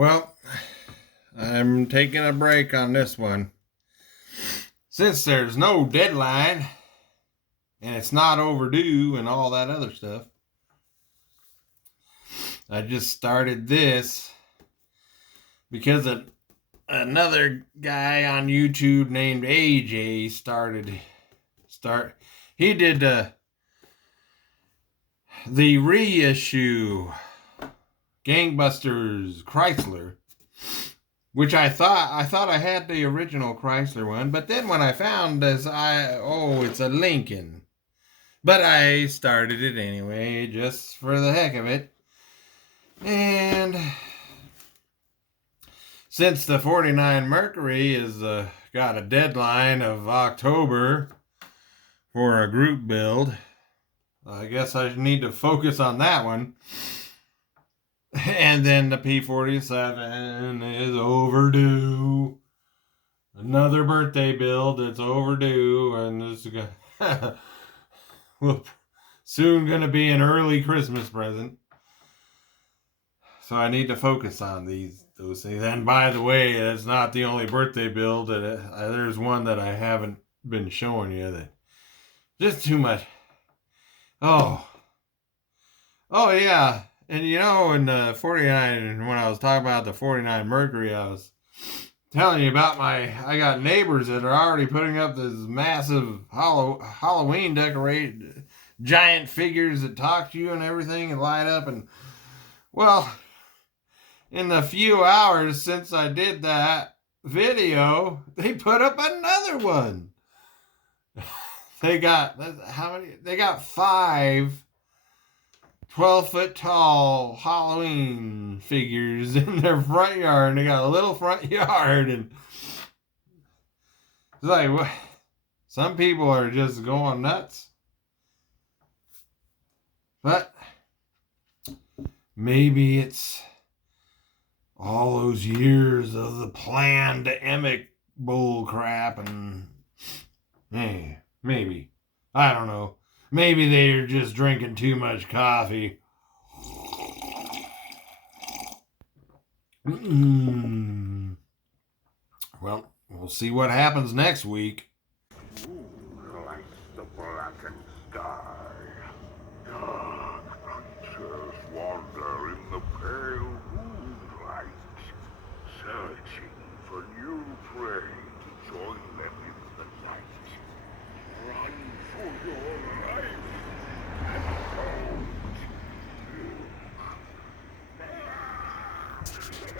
Well, I'm taking a break on this one. Since there's no deadline and it's not overdue and all that other stuff, I just started this because another guy on YouTube named AJ he did the reissue Gangbusters Chrysler, which I thought I had the original Chrysler one, but then when I found this, it's a Lincoln. But I started it anyway, just for the heck of it. And since the 49 Mercury is got a deadline of October for a group build, I guess I need to focus on that one. And then the P47 is overdue. Another birthday build that's overdue, and this is well, soon going to be an early Christmas present. So I need to focus on those things. And by the way, it's not the only birthday build. There's one that I haven't been showing you that just too much. Oh yeah. And in the 49, when I was talking about the 49 Mercury, I was telling you about I got neighbors that are already putting up this massive Halloween decorated giant figures that talk to you and everything and light up. And well, in the few hours since I did that video, they put up another one. They got how many? They got 5 12-foot tall Halloween figures in their front yard, and they got a little front yard, and it's like, some people are just going nuts. But maybe it's all those years of the pandemic bull crap, and hey, maybe, I don't know. Maybe they're just drinking too much coffee. Well, we'll see what happens next week. Like the blackened sky, dark creatures wander in the pale moonlight, searching for new prey to join them in the night. Run for your life and don't look.